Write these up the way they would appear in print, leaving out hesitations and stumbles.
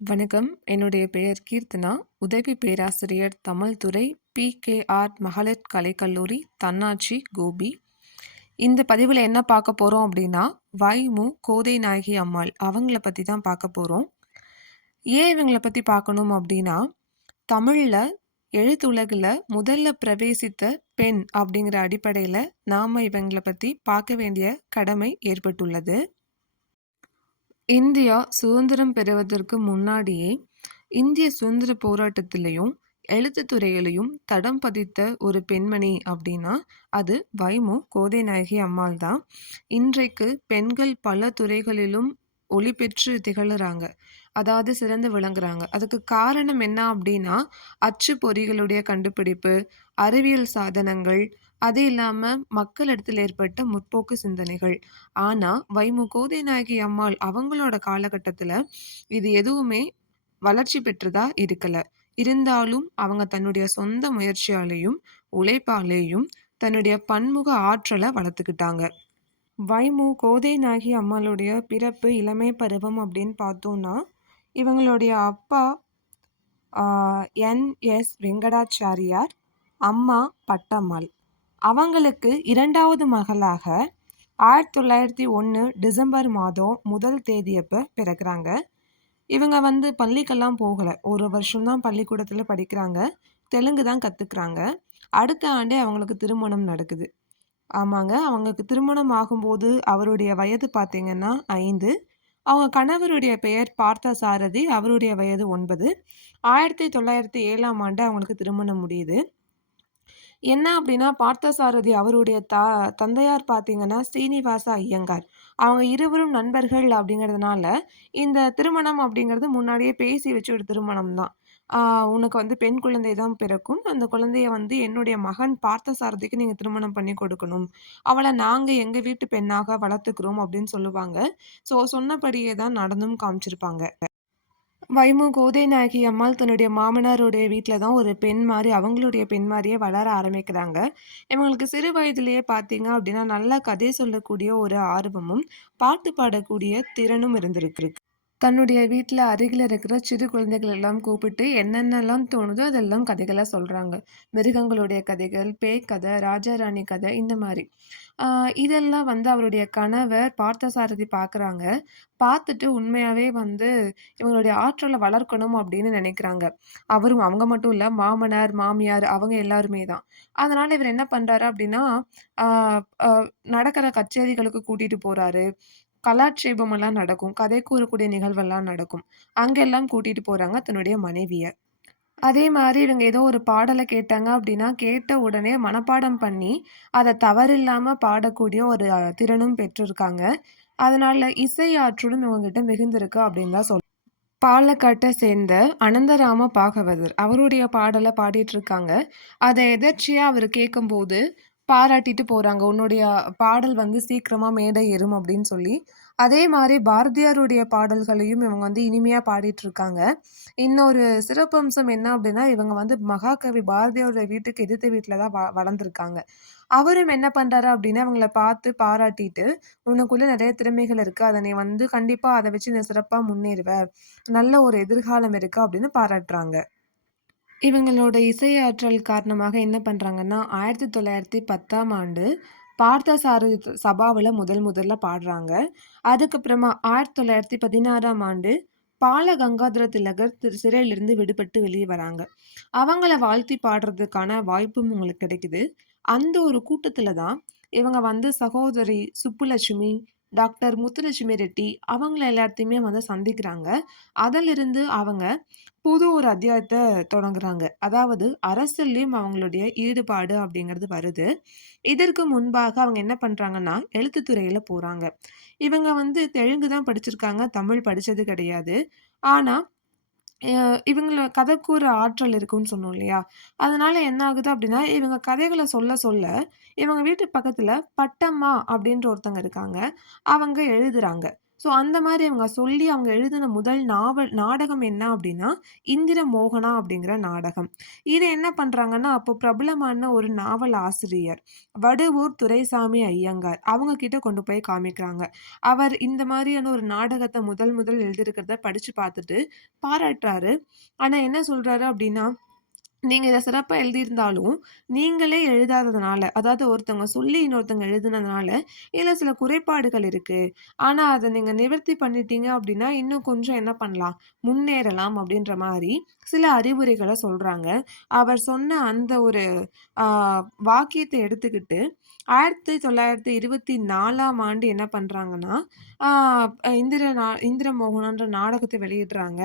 வணக்கம். என்னுடைய பெயர் கீர்த்தனா. உதவி பேராசிரியர் தமிழ் துறை PKR மகளிர் கலைக்கல்லூரி, தன்னாட்சி, கோபி. இந்த பதிவில் என்ன பார்க்க போறோம் அப்படின்னா, வைமு கோதை நாயகி அம்மாள் அவங்கள பத்தி தான் பார்க்க போறோம். ஏன் இவங்கள பத்தி பார்க்கணும் அப்படின்னா, தமிழ்ல எழுத்துலகுல முதல்ல பிரவேசித்த பெண் அப்படிங்கிற அடிப்படையில நாம இவங்கள பத்தி பார்க்க வேண்டிய கடமை ஏற்பட்டுள்ளது. இந்தியா சுதந்திரம் பெறுவதற்கு முன்னாடியே இந்திய சுதந்திர போராட்டத்திலையும் எழுத்துத் துறையிலையும் தடம் பதித்த ஒரு பெண்மணி அப்படின்னா அது வைமு கோதை நாயகி அம்மாள் தான். இன்றைக்கு பெண்கள் பல துறைகளிலும் ஒளி பெற்று திகழறாங்க. அதாவது சிறந்து விளங்குறாங்க. அதுக்கு காரணம் என்ன அப்படின்னா அச்சு பொறிகளுடைய கண்டுபிடிப்பு, அறிவியல் சாதனங்கள், அது இல்லாம மக்களிடத்தில் ஏற்பட்ட முற்போக்கு சிந்தனைகள். ஆனா வைமு கோதை நாயகி அம்மாள் அவங்களோட காலகட்டத்துல இது எதுவுமே வளர்ச்சி பெற்றதா இருக்கல. இருந்தாலும் அவங்க தன்னுடைய சொந்த முயற்சியாலேயும், உழைப்பாலேயும் தன்னுடைய பன்முக ஆற்றல வளர்த்துக்கிட்டாங்க. வைமு கோதை நாயகி அம்மாளுடைய பிறப்பு, இளமை பருவம் அப்படின்னு பார்த்தோம்னா, இவங்களுடைய அப்பா என்.எஸ். வெங்கடாச்சாரியார், அம்மா பட்டம்மாள். அவங்களுக்கு 2வது மகளாக 1901 டிசம்பர் மாதம் 1 தேதியப்ப பிறக்குறாங்க. இவங்க பள்ளிக்கெல்லாம் போகல. 1 வருஷம் தான் பள்ளிக்கூடத்துல படிக்கிறாங்க. தெலுங்கு தான் கத்துக்கிறாங்க. அடுத்த ஆண்டே அவங்களுக்கு திருமணம் நடக்குது. ஆமாங்க. அவங்களுக்கு திருமணம் ஆகும்போது அவருடைய வயது பார்த்தீங்கன்னா 5. அவங்க கணவருடைய பெயர் பார்த்தசாரதி. அவருடைய வயது 9. 1907ஆம் ஆண்டு அவங்களுக்கு திருமணம் முடியுது. என்ன அப்படின்னா, பார்த்தசாரதி அவருடைய தந்தையார் பார்த்தீங்கன்னா, ஸ்ரீனிவாச ஐயங்கார். அவங்க இருவரும் நண்பர்கள் அப்படிங்கிறதுனால, இந்த திருமணம் அப்படிங்கிறது முன்னாடியே பேசி வச்ச ஒரு திருமணம் தான். ஆ உனக்கு பெண் குழந்தை தான் பிறக்கும். அந்த குழந்தைய என்னுடைய மகன் பார்த்தசாரதிக்கு நீங்க திருமணம் பண்ணி கொடுக்கணும். அவள நாங்க எங்க வீட்டு பெண்ணாக வளர்த்துக்கிறோம் அப்படின்னு சொல்லுவாங்க. ஸோ சொன்னபடியே தான் நடந்தும் காமிச்சிருப்பாங்க. வைமு கோதை நாயகி அம்மாள் தன்னுடைய மாமனாருடைய வீட்ல தான் ஒரு பெண் மாரி, அவங்களுடைய பெண் மாரியே வளர ஆரம்பிக்கிறாங்க. இவங்களுக்கு சிறு வயதிலேயே பார்த்தீங்க அப்படின்னா, நல்லா கதை சொல்லக்கூடிய ஒரு ஆர்வமும், பாட்டு பாடக்கூடிய திறனும் இருந்திருக்கு. தன்னுடைய வீட்ல அருகில இருக்கிற சிறு குழந்தைகள் எல்லாம் கூப்பிட்டு என்னென்னலாம் தோணுதோ அதெல்லாம் கதைகளா சொல்றாங்க. மிருகங்களுடைய கதைகள், பேய் கதை, ராஜா ராணி கதை இந்த மாரி. இதெல்லாம் அவருடைய கணவர் பார்த்தசாரதி பார்க்குறாங்க. பார்த்துட்டு உண்மையாவே இவங்களுடைய ஆற்றல வளர்க்கணும் அப்படின்னு நினைக்கிறாங்க. அவங்க மட்டும் இல்ல, மாமனார், மாமியார் அவங்க எல்லாருமே தான். அதனால இவர் என்ன பண்றாரு அப்படின்னா, ஆ அ நடக்கிற கச்சேரிகளுக்கு கூட்டிட்டு போறாரு. கலாட்சேபம் எல்லாம் நடக்கும். கதை கூறக்கூடிய நிகழ்வெல்லாம் நடக்கும். அங்கெல்லாம் கூட்டிட்டு போறாங்க தன்னுடைய மனைவிய. அதே மாரி இவங்க ஏதோ ஒரு பாடல கேட்டாங்க அப்டின்னா, கேட்ட உடனே மனப்பாடம் பண்ணி, அத தவறில்லாம பாடக்கூடிய ஒரு திறனும் பெற்றிருக்காங்க. அதனால இசை ஆற்றலும் இவங்ககிட்ட மிகுந்திருக்கு அப்டின்னு தான் பாலக்காட்ட சேர்ந்த அனந்தராம பாகவதர். அவருடைய பாடல பாடிட்டுருக்காங்க. அத எதர்ச்சியா அவரு கேட்கும்போது, பாராட்டிட்டு போறாங்க. "உன்னுடைய பாடல் சீக்கிரமா மேடை ஏறும்" அப்படின்னு சொல்லி. அதே மாரி பாரதியாருடைய பாடல்களையும் இவங்க இனிமையா பாடிட்டுருக்காங்க. இன்னொரு சிறப்பம்சம் என்ன அப்படின்னா, இவங்க மகாகவி பாரதியாருடைய வீட்டுக்கு எதிர்த்த வீட்ல தான் வளர்ந்துருக்காங்க. அவரும் என்ன பண்றாரு அப்படின்னா, இவங்கள பார்த்து பாராட்டிட்டு, "உனக்குள்ள நெறைய திறமைகள் இருக்கு. அத நீ கண்டிப்பா அத வச்சு நீ சிறப்பா முன்னேறுவ. நல்ல ஒரு எதிர்காலம் இருக்கு" அப்படின்னு பாராட்டுறாங்க. இவங்களோட இசை ஆற்றல் காரணமாக என்ன பண்றாங்கன்னா, 1910ஆம் ஆண்டு பார்த்தசாரதி சபாவுல முதல்ல பாடுறாங்க. அதுக்கப்புறமா 1916ஆம் ஆண்டு பால கங்காதர திலகர் சிறையிலிருந்து விடுபட்டு வெளிய வராங்க. அவங்கள வாழ்த்தி பாடுறதுக்கான வாய்ப்பும் உங்களுக்கு கிடைக்குது. அந்த ஒரு கூட்டத்துல தான் இவங்க சகோதரி சுப்புலட்சுமி, டாக்டர் முத்துலட்சுமி ரெட்டி அவங்கள எல்லாத்தையுமே சந்திக்கிறாங்க. அதிலிருந்து அவங்க புது ஒரு அத்தியாயத்த தொடங்குறாங்க. அதாவது அரசியல்லயும் அவங்களுடைய ஈடுபாடு அப்படிங்கிறது வருது. இதற்கு முன்பாக அவங்க என்ன பண்றாங்கன்னா, எழுத்துத் துறையில போறாங்க. இவங்க தெலுங்கு தான் படிச்சிருக்காங்க. தமிழ் படிச்சது கிடையாது. ஆனா, அ இவங்கள கதைக்கூற ஆற்றல் இருக்குன்னு சொன்னோம் இல்லையா? அதனால என்ன ஆகுது அப்படின்னா, இவங்க கதைகள சொல்ல, இவங்க வீட்டு பக்கத்துல பட்டம்மா அப்படின்ற ஒருத்தங்க இருக்காங்க. அவங்க எழுதுறாங்க. ஸோ அந்த மாரி அவங்க சொல்லி அவங்க எழுதின முதல் நாடகம் என்ன அப்டின்னா, இந்திர மோகனா அப்படிங்கிற நாடகம். இது என்ன பண்றாங்கன்னா, அப்போ பிரபலமான ஒரு நாவல் ஆசிரியர், வடுவூர் துரைசாமி ஐயங்கார் அவங்க கிட்ட கொண்டு போய் காமிக்கிறாங்க. அவர் இந்த மாரியான ஒரு நாடகத்த முதல் முதல் எழுதியிருக்கிறத படிச்சு பார்த்துட்டு பாராட்டுறாரு. ஆனா என்ன சொல்றாரு அப்டின்னா, நீங்க இத சிறப்பா எழுதியிருந்தாலும், நீங்களே எழுதாததுனால, அதாவது ஒருத்தவங்க சொல்லி இன்னொருத்தவங்க எழுதுனதுனால, இதுல சில குறைபாடுகள் இருக்கு. ஆனா, அத நீங்க நிவர்த்தி பண்ணிட்டீங்க அப்டின்னா, இன்னும் கொஞ்சம் என்ன பண்ணலாம்? முன்னேறலாம் அப்டின்ற மாரி சில அறிவுரைகள சொல்றாங்க. அவர் சொன்ன அந்த ஒரு ஆ வாக்கியத்த எடுத்துக்கிட்டு, 1924ஆம் ஆண்டு என்ன பண்றாங்கன்னா, ஆ இந்திரமோகனன்ற நாடகத்த வெளியிடுறாங்க.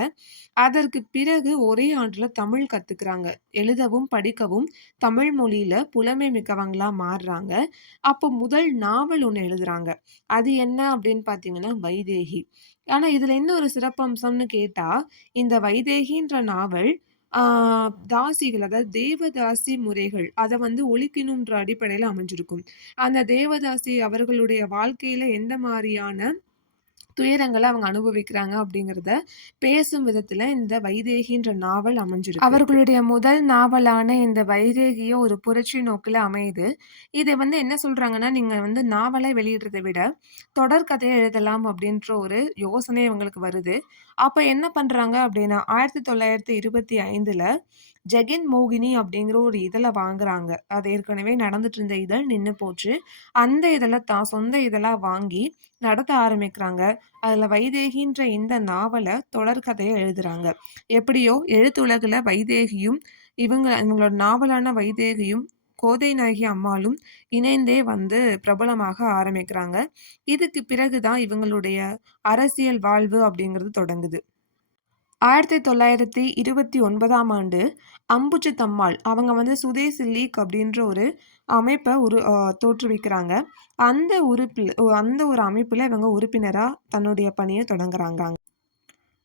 அதற்கு பிறகு ஒரே ஆண்டுல தமிழ் கத்துக்கிறாங்க. எழுதவும், படிக்கவும் தமிழ் மொழியில புலமை மிக்கவங்களா மாறுறாங்க. அப்போ முதல் நாவல் ஒண்ணு எழுதுறாங்க. அது என்ன அப்படின்னு பார்த்தீங்கன்னா, வைதேகி. ஆனா இதுல என்ன ஒரு சிறப்பம்சம்னு கேட்டா, இந்த வைதேகின்ற நாவல் ஆ தாசிகள் அதாவது தேவதாசி முறைகள் அத வந்து ஒழிக்கணுன்ற அடிப்படையில அமைஞ்சிருக்கும். அந்த தேவதாசி அவர்களுடைய வாழ்க்கையில எந்த மாரியான துயரங்கள அவங்க அனுபவிக்கிறாங்க அப்படிங்கிறத பேசும் விதத்துல இந்த வைதேகின்ற நாவல் அமைஞ்சிருக்கு. அவர்களுடைய முதல் நாவலான இந்த வைதேகியோ ஒரு புரட்சி நோக்குல அமையுது. இத வந்து என்ன சொல்றாங்கன்னா, நீங்க வந்து நாவலா வெளியிடுறத விட, தொடர்கதையா எழுதலாம் அப்படின்ற ஒரு யோசனை இவங்களுக்கு வருது. அப்ப என்ன பண்றாங்க அப்படின்னா, 1925ல ஜெகன் மோகினி அப்படிங்கிற ஒரு இதழ வாங்குறாங்க. அது ஏற்கனவே நடந்துட்டு இருந்த இதழ் நின்னு போச்சு. அந்த இதழ தான் சொந்த இதழா வாங்கி நடத்த ஆரம்பிக்கிறாங்க. அதுல வைதேகின்ற இந்த நாவல தொடர்கதையா எழுதுறாங்க. எப்படியோ எழுத்துலகுல வைதேகியும், இவங்களோட நாவலான வைதேகியும், கோதை நாயகி அம்மாளும் இணைந்தே வந்து பிரபலமாக ஆரம்பிக்கிறாங்க. இதுக்கு பிறகு தான் இவங்களுடைய அரசியல் வாழ்வு அப்படிங்கிறது தொடங்குது. 1929ஆம் ஆண்டு அம்புஜத்தம்மாள் அவங்க வந்து சுதேசி லீக் அப்படின்ற ஒரு அமைப்ப உரு அ தோற்றுவிக்கிறாங்க. அந்த ஒரு அமைப்புல இவங்க உறுப்பினரா தன்னுடைய பணிய தொடங்குறாங்க.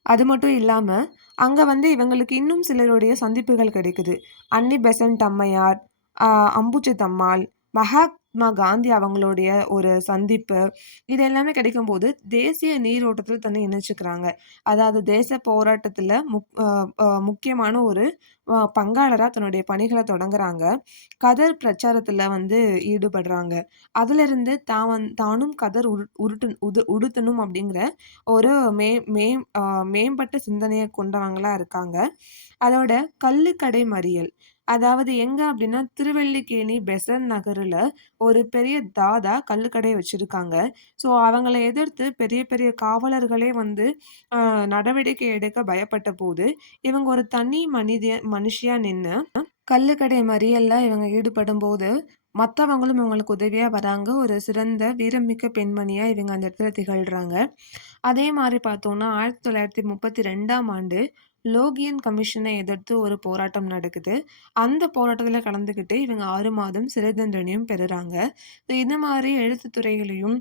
அது மட்டும் இல்லாம, அங்க வந்து இவங்களுக்கு இன்னும் சிலருடைய சந்திப்புகள் கிடைக்குது. அன்னி பெசன்ட் அம்மையார், அ அம்புஜத்தம்மாள், மகாத்மா காந்தி அவங்களுடைய ஒரு சந்திப்பு. இது எல்லாமே கிடைக்கும்போது, தேசிய நீரோட்டத்துல தன்னை இணைச்சுக்கிறாங்க. அதாவது தேச போராட்டத்துல முக்கியமான ஒரு பங்காளரா தன்னுடைய பணிகள தொடங்குறாங்க. கதர் பிரச்சாரத்துல வந்து ஈடுபடுறாங்க. அதிலிருந்து தானும் கதர் உடுத்தணும் அப்படிங்கிற ஒரு மே மே அ மேம்பட்ட சிந்தனைய கொண்டவங்களா இருக்காங்க. அதோட கள்ளுக்கடை மறியல். அதாவது எங்க அப்டின்னா, திருவல்லிக்கேணி பெசன்ட் நகருல ஒரு பெரிய தாதா கள்ளுக்கடை வச்சிருக்காங்க. ஸோ, அவங்கள எதிர்த்து பெரிய பெரிய காவலர்களே வந்து அ நடவடிக்கை எடுக்க பயப்பட்டபோது, இவங்க ஒரு தனி மனுஷியா நின்னு கள்ளுக்கடை மறியல்ல இவங்க ஈடுபடும்போது, மத்தவங்களும் இவங்களுக்கு உதவியா வராங்க. ஒரு சிறந்த வீரமிக்க பெண்மணியா இவங்க அந்த இடத்துல திகழ்றாங்க. அதே மாரி பார்த்தோம்னா, 1932ஆம் ஆண்டு லோகியன் கமிஷன எதிர்த்து ஒரு போராட்டம் நடக்குது. அந்த போராட்டத்தில கலந்துக்கிட்டு இவங்க 6 மாதம் சிறை தண்டனையும் பெறுறாங்க. இந்த மாரி எழுத்து துறையிலயும்,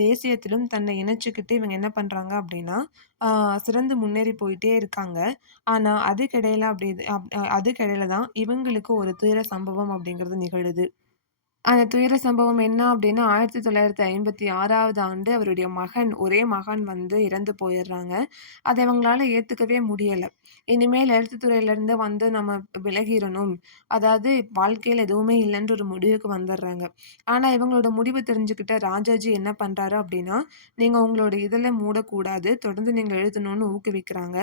தேசியத்திலும் தன்னை இணைச்சுக்கிட்டு இவங்க என்ன பண்றாங்க அப்டின்னா, ஆ சிறந்து முன்னேறி போயிட்டே இருக்காங்க. ஆனா அதுக்கிடையில அப்டி அதுக்கிடையில தான் இவங்களுக்கு ஒரு துயர சம்பவம் அப்டிங்கிறது நிகழுது. அந்த துயர சம்பவம் என்ன அப்டின்னா, 1956வது ஆண்டு அவருடைய மகன், ஒரே மகன் வந்து இறந்து போயிர்றாங்க. அத இவங்களால ஏத்துக்கவே முடியல. இனிமேல் எழுத்துத் துறையிலருந்து வந்து நம்ம விலகிறணும். அதாவது வாழ்க்கையில எதுவுமே இல்லன்ற ஒரு முடிவுக்கு வந்துர்றாங்க. ஆனா இவங்களோட முடிவு தெரிஞ்சுக்கிட்ட ராஜாஜி என்ன பண்றாரு அப்டின்னா, நீங்க உங்களோட இதழ மூடக்கூடாது. தொடர்ந்து நீங்க எழுதணும்னு ஊக்குவிக்கிறாங்க.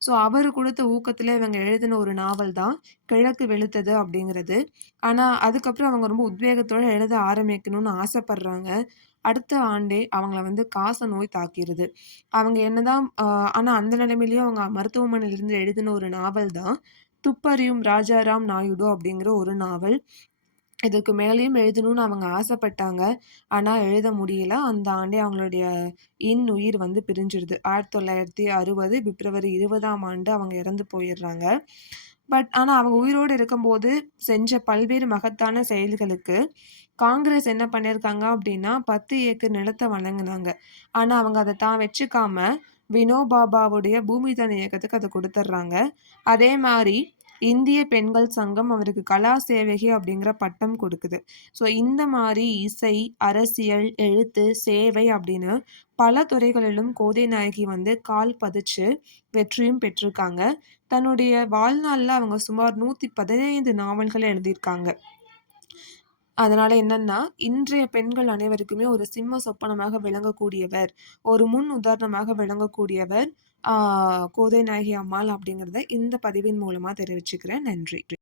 ஸோ அவரு குடுத்த ஊக்கத்துல இவங்க எழுதின ஒரு நாவல் தான் கிழக்கு வெளுத்தது அப்டிங்கிறது. ஆனா, அதுக்கப்புறம் அவங்க ரொம்ப உத்வேகத்தோட எழுத ஆரம்பிக்கணும்னு ஆசைப்படுறாங்க. அடுத்த ஆண்டே அவங்கள வந்து காச நோய் தாக்கிருது. அவங்க என்னதான் ஆனா அந்த நிலைமையிலயும் அவங்க மருத்துவமனையிலிருந்து எழுதின ஒரு நாவல் தான் துப்பறியும் ராஜாராம் நாயுடு அப்படிங்கிற ஒரு நாவல். இதுக்கு மேலேயும் எழுதணும்னு அவங்க ஆசைப்பட்டாங்க. ஆனா எழுத முடியல. அந்த ஆண்டே அவங்களுடைய இன்னுயிர் வந்து பிரிஞ்சிருது. 1960 பிப்ரவரி 20ஆம் ஆண்டு அவங்க இறந்து போயிர்றாங்க. ஆனா அவங்க உயிரோடு இருக்கும்போது செஞ்ச பல்வேறு மகத்தான செயல்களுக்கு காங்கிரஸ் என்ன பண்ணியிருக்காங்க அப்டின்னா, 10 ஏக்கர் நிலத்த வழங்குனாங்க. ஆனா அவங்க அத தான் வச்சுக்காம, வினோபாபாவுடைய பூமி தான இயக்கத்துக்கு அதை கொடுத்துட்றாங்க. அதே மாதிரி இந்திய பெண்கள் சங்கம் அவருக்கு கலா சேவகி அப்படிங்கிற பட்டம் கொடுக்குது. ஸோ இந்த மாதிரி இசை, அரசியல், எழுத்து, சேவை அப்படின்னு பல துறைகளிலும் கோதை நாயகி வந்து கால் பதிச்சு வெற்றியும் பெற்றிருக்காங்க. தன்னுடைய வாழ்நாள்ல அவங்க சுமார் 115 நாவல்கள எழுதியிருக்காங்க. அதனால என்னன்னா, இன்றைய பெண்கள் அனைவருக்குமே ஒரு சிம்ம சொப்பனமாக விளங்கக்கூடியவர், ஒரு முன் உதாரணமாக விளங்கக்கூடியவர் கோதை நாயகி அம்மாள் அப்படிங்கிறத இந்த பதிவின் மூலமா தெரிவிச்சுக்கிறேன். நன்றி.